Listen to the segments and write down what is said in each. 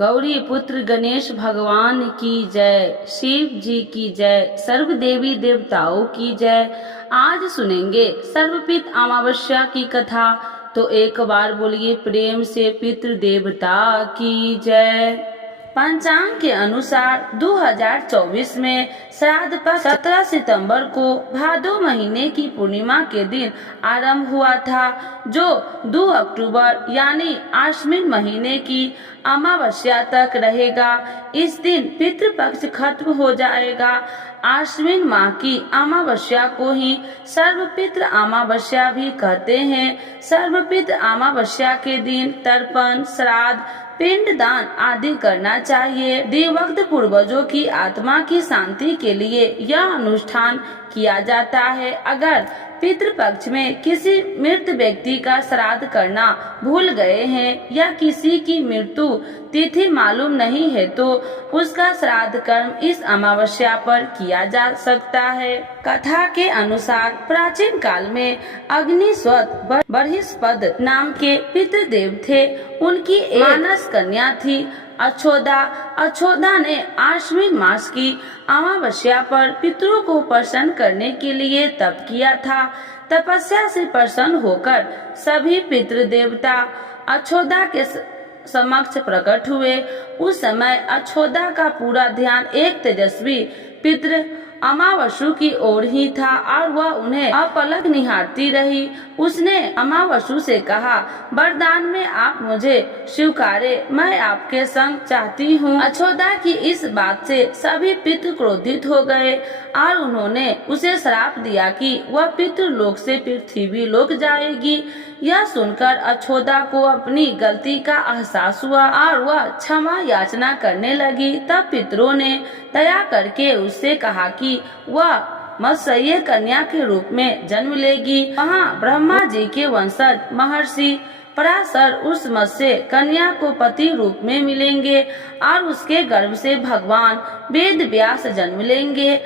गौरी पुत्र गणेश भगवान की जय, शिव जी की जय, सर्व देवी देवताओं की जय। आज सुनेंगे सर्वपित अमावस्या की कथा, तो एक बार बोलिए प्रेम से पितृ देवता की जय। पंचांग के अनुसार 2024 में श्राद्ध पक्ष 17 सितंबर को भादो महीने की पूर्णिमा के दिन आरंभ हुआ था, जो 2 अक्टूबर यानी आश्विन महीने की अमावस्या तक रहेगा। इस दिन पितृपक्ष खत्म हो जाएगा। आश्विन माह की अमावस्या को ही सर्वपितृ अमावस्या भी कहते हैं। सर्वपितृ अमावस्या के दिन तर्पण, श्राद्ध, पिंडदान आदि करना चाहिए। दिवंगत पूर्वजों की आत्मा की शांति के लिए यह अनुष्ठान किया जाता है। अगर पितृपक्ष में किसी मृत व्यक्ति का श्राद्ध करना भूल गए हैं या किसी की मृत्यु तिथि मालूम नहीं है, तो उसका श्राद्ध कर्म इस अमावस्या पर किया जा सकता है। कथा के अनुसार प्राचीन काल में अग्निस्वत बृहस्पति नाम के पितृदेव थे। उनकी एक मानस कन्या थी अछोदा। अछोदा ने आश्विन मास की अमावस्या पर पितरों को प्रसन्न करने के लिए तप किया था। तपस्या से प्रसन्न होकर सभी पितृ देवता अछोदा के समक्ष प्रकट हुए। उस समय अछोदा का पूरा ध्यान एक तेजस्वी पितृ अमावस्यु की ओर ही था और वह उन्हें अपलक निहारती रही। उसने अमावस्यु से कहा, वरदान में आप मुझे स्वीकारे, मैं आपके संग चाहती हूँ। अछोदा की इस बात से सभी पितृ क्रोधित हो गए और उन्होंने उसे श्राप दिया कि वह पितृलोक से पृथ्वी लोक जाएगी। यह सुनकर अछोदा को अपनी गलती का एहसास हुआ और वह क्षमा याचना करने लगी। तब पितरों ने दया करके उससे कहा कि वह मत्स्य कन्या के रूप में जन्म लेगी। वहाँ ब्रह्मा जी के वंशज महर्षि पराशर उस मत्स्य कन्या को पति रूप में मिलेंगे और उसके गर्भ से भगवान वेद व्यास जन्म लेंगे।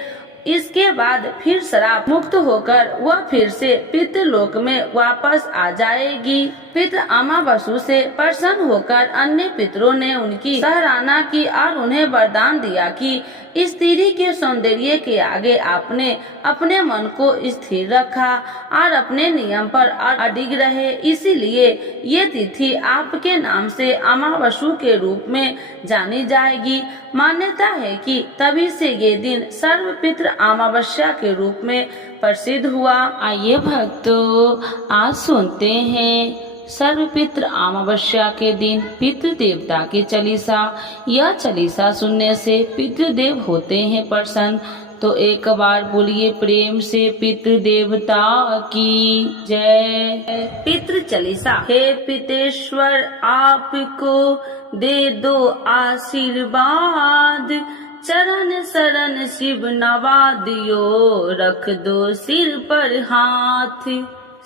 इसके बाद फिर श्राप मुक्त होकर वह फिर से पितृलोक में वापस आ जाएगी। पितृ अमावस्यु से प्रसन्न होकर अन्य पितरों ने उनकी सराहना की और उन्हें वरदान दिया कि स्त्री के सौंदर्य के आगे आपने अपने मन को स्थिर रखा और अपने नियम पर अडिग रहे। इसीलिए ये तिथि आपके नाम से अमावस्यु के रूप में जानी जाएगी। मान्यता है कि तभी से ये दिन सर्वपितृ अमावस्या के रूप में प्रसिद्ध हुआ। आइए भक्तों, आज सुनते हैं सर्वपितृ अमावस्या के दिन पितृ देवता की चालीसा। यह चालीसा सुनने से पितृदेव होते हैं प्रसन्न। तो एक बार बोलिए प्रेम से पितृ देवता की जय। पितृ चालीसा। हे पितेश्वर, आपको दे दो आशीर्वाद, चरण शरण शिव नवा दियो, रख दो सिर पर हाथ।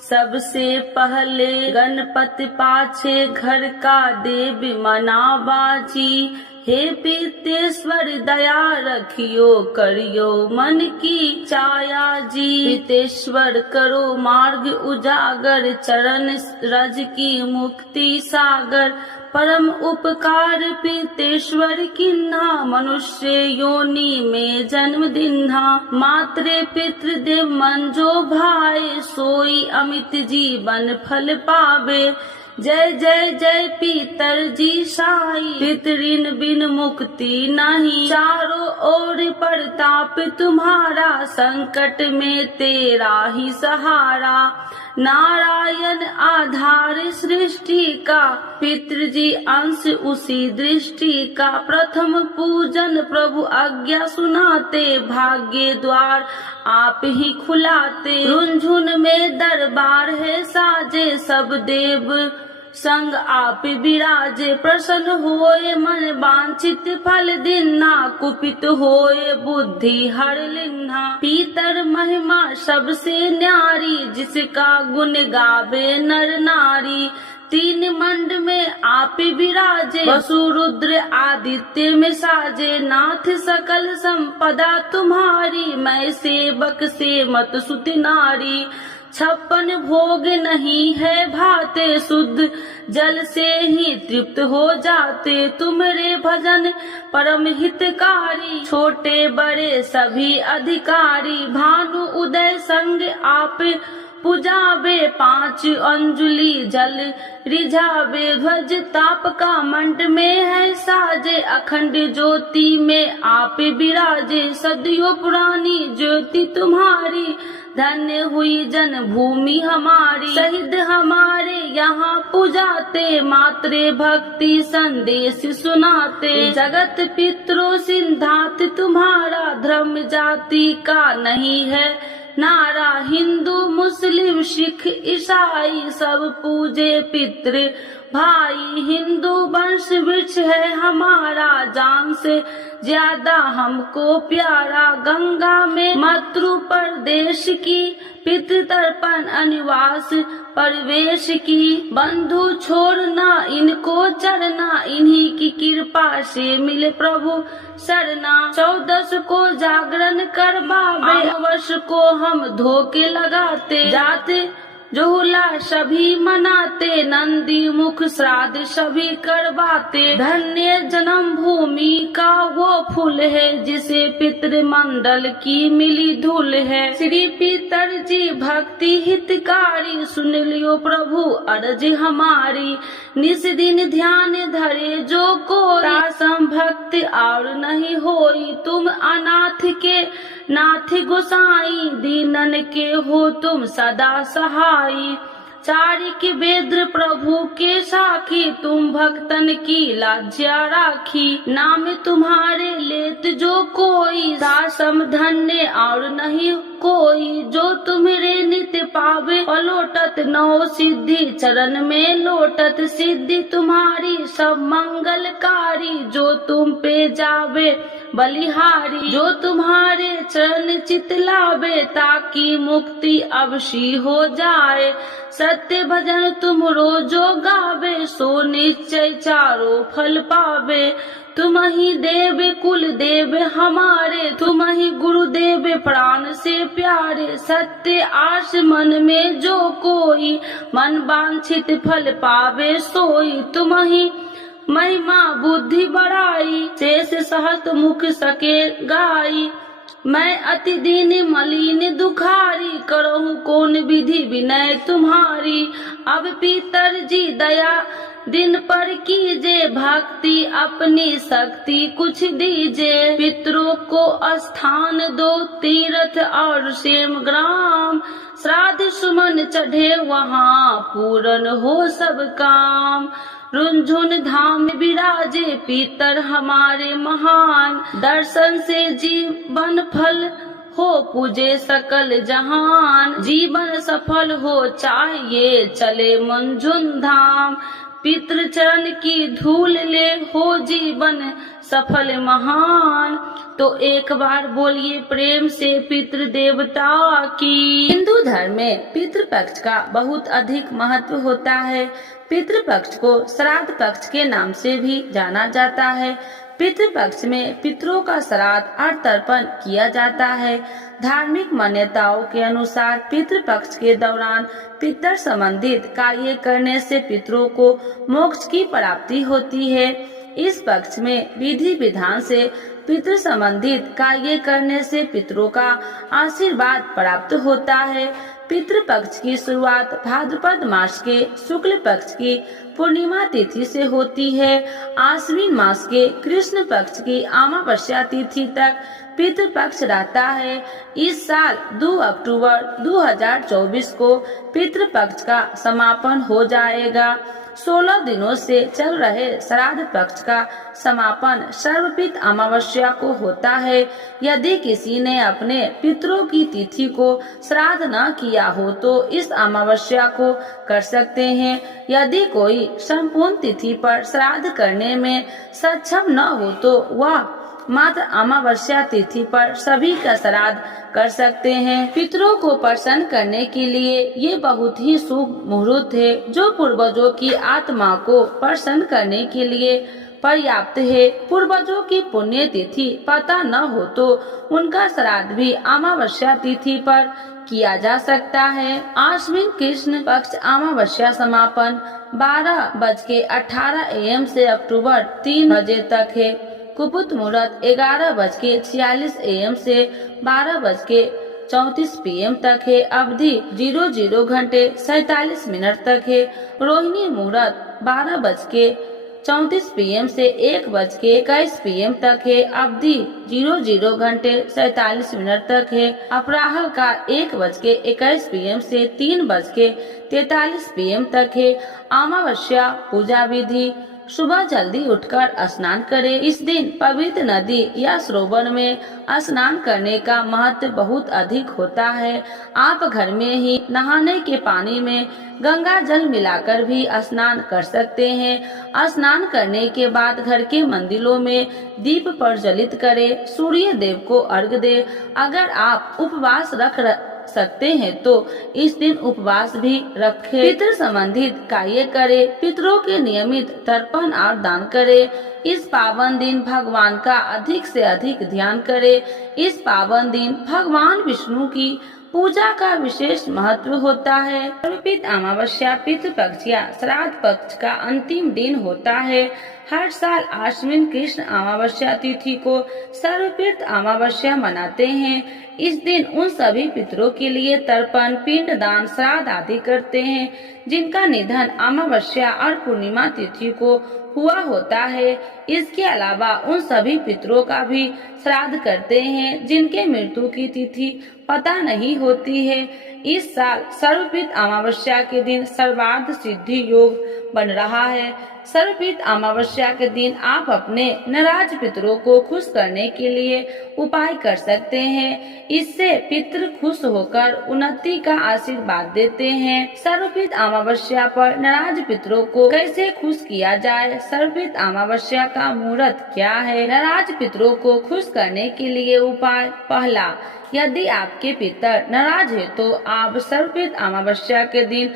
सबसे पहले गणपति, पाछे घर का देव मनाबाजी। हे पितेश्वर, दया रखियो, करियो मन की चाया जी। पितेश्वर, करो मार्ग उजागर, चरण रज की मुक्ति सागर। परम उपकार पितेश्वर किन्हा, मनुष्य योनि में जन्म दिन्हा। मात्रे पितृ देव मन जो भाए, सोई अमित जीवन फल पावे। जय जय जय पितर जी साई, पितरिन बिन मुक्ति नहीं। चारों ओर प्रताप तुम्हारा, संकट में तेरा ही सहारा। नारायण आधार सृष्टि का, पितृजी अंश उसी दृष्टि का। प्रथम पूजन प्रभु आज्ञा सुनाते, भाग्य द्वार आप ही खुलाते। रुंझुन में दरबार है साजे, सब देव संग आप विराजे। प्रसन्न होए मन वांछित फल दिन्हा, कुपित होए बुद्धि हर लिन्हा। पीतर महिमा सबसे न्यारी, जिसका गुण गावे नर नारी। तीन मंड में आप विराजे, वसु रुद्र आदित्य में साजे। नाथ सकल संपदा तुम्हारी, मैं सेवक से मत सुत नारी। 56 भोग नहीं है भाते, शुद्ध जल से ही तृप्त हो जाते। तुम्हारे भजन परम हितकारी, छोटे बड़े सभी अधिकारी। भानु उदय संग आप पुजावे, 5 अंजुलि जल रिझावे। ध्वज ताप का मंड में है साजे, अखंड ज्योति में आप विराजे। सदियों पुरानी ज्योति तुम्हारी, धन्य हुई जन्मभूमि हमारी। शहीद हमारे यहाँ पुजाते, मातृ भक्ति संदेश सुनाते। जगत पितरों सिद्धांत तुम्हारा, धर्म जाति का नहीं है नारा। हिंदू मुस्लिम सिख ईसाई सब पूजे पितृ भाई। हिंदू वंश वृक्ष है हमारा, जान से ज्यादा हमको प्यारा। गंगा में मातृ प्रदेश की, पितृतर्पण अनिवास प्रवेश की। बंधु छोड़ना इनको चढ़ना, इन्हीं की कृपा से मिले प्रभु शरणा। 14 को जागरण करवावे, वर्ष को हम धोखे लगाते जाते। जोहुला सभी मनाते, नंदी मुख श्राद्ध सभी करवाते। धन्य जन्म भूमि का वो फूल है, जिसे पितृमंडल की मिली धूल है। श्री पितर जी भक्ति हितकारी, सुन लियो प्रभु अर्ज हमारी। निस दिन ध्यान धरे जो कोई, सम भक्त और नहीं होई। तुम अनाथ के नाथ गोसाई, दीनन के हो तुम सदा सहाई। चारिक वेद प्रभु के साखी, तुम भक्तन की लाज्या राखी। नाम तुम्हारे लेत जो कोई, दासम धन्य और नहीं कोई। जो तुम्हारे नित्य पावे पलोटत, 9 सिद्धि चरण में लोटत। सिद्धि तुम्हारी सब मंगलकारी, जो तुम पे जावे बलिहारी। जो तुम्हारे चरण चित लावे, ताकि मुक्ति अवश्य हो जाए। सत्य भजन तुम रोजो गावे, सो निश्चय चारों फल पावे। तुम ही देव कुल देव हमारे, तुम ही गुरुदेव प्राण से प्यारे। सत्य आस मन में जो कोई, मन वांछित फल पावे सोई। तुम ही महिमा बुद्धि बढ़ाई, शेष सहस्त्र मुख सके गाई। मैं अति दीन मलिन दुखारी, करहूँ कौन विधि विनय तुम्हारी। अब पितर जी दया दिन पर कीजे, भक्ति अपनी शक्ति कुछ दीजे। पितरों को स्थान दो तीर्थ और सेम ग्राम, श्राद्ध सुमन चढ़े वहाँ पूर्ण हो सब काम। रुंझुन धाम विराजे पितर हमारे महान, दर्शन से जीवन फल हो पूजे सकल जहान। जीवन सफल हो चाहिए चले मंझुन धाम, पितृ चरण की धूल ले हो जीवन सफल महान। तो एक बार बोलिए प्रेम से पितृ देवता की। हिंदू धर्म में पितृ पक्ष का बहुत अधिक महत्व होता है। पितृ पक्ष को श्राद्ध पक्ष के नाम से भी जाना जाता है। पितृ पक्ष में पितरों का श्राद्ध और तर्पण किया जाता है। धार्मिक मान्यताओं के अनुसार पितृ पक्ष के दौरान पितर संबंधित कार्य करने से पितरों को मोक्ष की प्राप्ति होती है। इस पक्ष में विधि विधान से पितृ संबंधित कार्य करने से पितरों का आशीर्वाद प्राप्त होता है। पितृ पक्ष की शुरुआत भाद्रपद मास के शुक्ल पक्ष की पूर्णिमा तिथि से होती है। आश्विन मास के कृष्ण पक्ष की अमावस्या तिथि तक पितृ पक्ष रहता है। इस साल 2 अक्टूबर 2024 को पितृ पक्ष का समापन हो जाएगा। 16 दिनों से चल रहे श्राद्ध पक्ष का समापन सर्वपित अमावस्या को होता है। यदि किसी ने अपने पितरों की तिथि को श्राद्ध न किया हो तो इस अमावस्या को कर सकते हैं। यदि कोई संपूर्ण तिथि पर श्राद्ध करने में सक्षम न हो तो वह मात्र अमावस्या तिथि पर सभी का श्राद्ध कर सकते हैं। पितरों को प्रसन्न करने के लिए ये बहुत ही शुभ मुहूर्त है, जो पूर्वजों की आत्मा को प्रसन्न करने के लिए पर्याप्त है। पूर्वजों की पुण्य तिथि पता न हो तो उनका श्राद्ध भी अमावस्या तिथि पर किया जा सकता है। आश्विन कृष्ण पक्ष अमावस्या समापन 12:18 AM से अक्टूबर 3 बजे तक है। कुपुत मुहूर्त 11:46 AM से 12:34 PM तक है। अवधि 00 घंटे 47 मिनट तक है। रोहिणी मुहूर्त 12:34 PM से 1:21 PM तक है। अवधि 00 घंटे 47 मिनट तक है। अपराह्न का 1:21 PM से 3:43 PM तक है। अमावस्या पूजा विधि सुबह जल्दी उठकर स्नान करें। इस दिन पवित्र नदी या सरोवर में स्नान करने का महत्व बहुत अधिक होता है। आप घर में ही नहाने के पानी में गंगा जल मिलाकर भी स्नान कर सकते हैं। स्नान करने के बाद घर के मंदिरों में दीप प्रज्वलित करें। सूर्य देव को अर्घ्य दें। अगर आप उपवास रख सकते हैं तो इस दिन उपवास भी रखें। पितृ संबंधित कार्य करें। पितरों के नियमित तर्पण और दान करें। इस पावन दिन भगवान का अधिक से अधिक ध्यान करें। इस पावन दिन भगवान विष्णु की पूजा का विशेष महत्व होता है। सर्वपित अमावस्या पितृ पक्ष या श्राद्ध पक्ष का अंतिम दिन होता है। हर साल आश्विन कृष्ण अमावस्या तिथि को सर्वपित अमावस्या मनाते हैं। इस दिन उन सभी पितरों के लिए तर्पण, पिंड दान, श्राद्ध आदि करते हैं जिनका निधन अमावस्या और पूर्णिमा तिथि को हुआ होता है। इसके अलावा उन सभी पितरों का भी श्राद्ध करते हैं जिनके मृत्यु की तिथि पता नहीं होती है। इस साल सर्वपित अमावस्या के दिन सर्वार्थ सिद्धि योग बन रहा है। सर्वपित अमावस्या के दिन आप अपने नाराज पितरों को खुश करने के लिए उपाय कर सकते हैं। इससे पितृ खुश होकर उन्नति का आशीर्वाद देते हैं। सर्वपित अमावस्या पर नाराज पितरों को कैसे खुश किया जाए? सर्वपित अमावस्या का मुहूर्त क्या है? नाराज पितरों को खुश करने के लिए उपाय। पहला, यदि आपके पितर नाराज है तो आप सर्वपित अमावस्या के दिन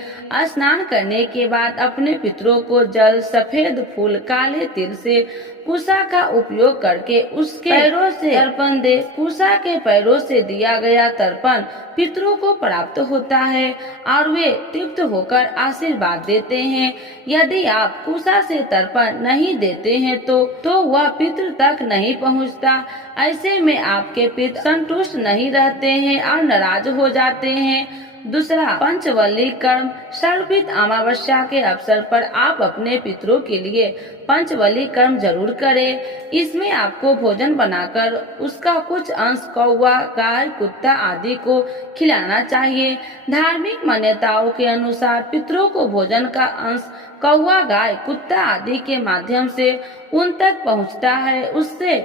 स्नान करने के बाद अपने पितरों को जल, सफेद फूल, काले तिल से पूषा का उपयोग करके उसके पैरों से तर्पण दे। पूषा के पैरों से दिया गया तर्पण पितरों को प्राप्त होता है और वे तृप्त होकर आशीर्वाद देते हैं। यदि आप पूषा से तर्पण नहीं देते हैं तो वह पितृ तक नहीं पहुंचता। ऐसे में आपके पितृ संतुष्ट नहीं रहते हैं और नाराज हो जाते हैं। दूसरा, पंचवल्ली कर्म। सर्वपित अमावस्या के अवसर पर आप अपने पितरों के लिए पंचवल्ली कर्म जरूर करें। इसमें आपको भोजन बनाकर उसका कुछ अंश कौवा, गाय, कुत्ता आदि को खिलाना चाहिए। धार्मिक मान्यताओं के अनुसार पितरों को भोजन का अंश कौवा, गाय, कुत्ता आदि के माध्यम से उन तक पहुंचता है। उससे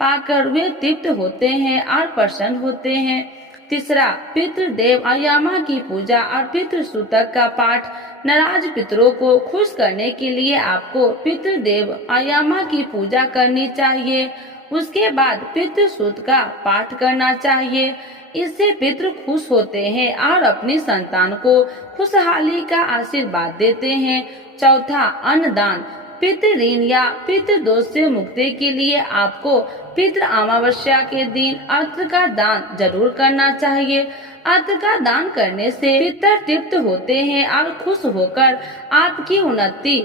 पाकर वे तृप्त होते हैं और प्रसन्न होते हैं। तीसरा, पितृदेव आयामा की पूजा और पितृ सूतक का पाठ। नाराज पितरों को खुश करने के लिए आपको पितृदेव आयामा की पूजा करनी चाहिए। उसके बाद पितृ सूत का पाठ करना चाहिए। इससे पितृ खुश होते हैं और अपनी संतान को खुशहाली का आशीर्वाद देते हैं। चौथा, अन्नदान। पितृ ऋण या पितृ दोष से मुक्ति के लिए आपको पितृ अमावस्या के दिन अर्थ का दान जरूर करना चाहिए। अर्थ का दान करने से पितर तृप्त होते हैं और खुश होकर आपकी उन्नति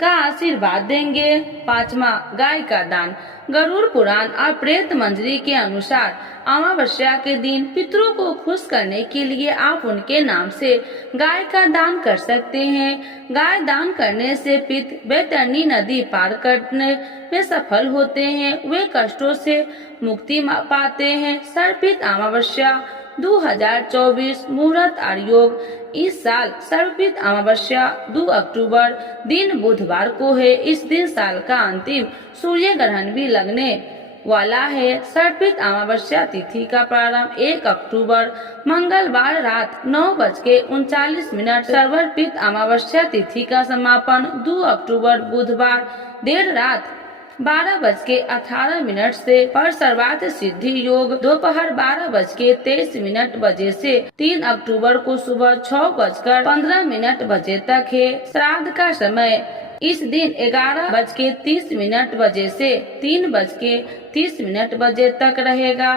का आशीर्वाद देंगे। पांचवा, गाय का दान। गरुड़ पुराण और प्रेत मंजरी के अनुसार अमावस्या के दिन पितरों को खुश करने के लिए आप उनके नाम से गाय का दान कर सकते हैं। गाय दान करने से पितर बैतरणी नदी पार करने में सफल होते हैं। वे कष्टों से मुक्ति पाते हैं। सर्वपित अमावस्या 2024 मुहूर्त और योग। इस साल सर्वपित अमावस्या 2 अक्टूबर दिन बुधवार को है। इस दिन साल का अंतिम सूर्य ग्रहण भी लगने वाला है। सर्वपित अमावस्या तिथि का प्रारंभ 1 अक्टूबर मंगलवार रात 9:39। सर्वपित अमावस्या तिथि का समापन 2 अक्टूबर बुधवार देर रात 12:18 से पर सर्वार्थ सिद्धि योग दोपहर 12:23 बजे से 3 अक्टूबर को सुबह 6:15 बजे तक है। श्राद्ध का समय इस दिन 11:30 बजे से 3:30 बजे तक रहेगा।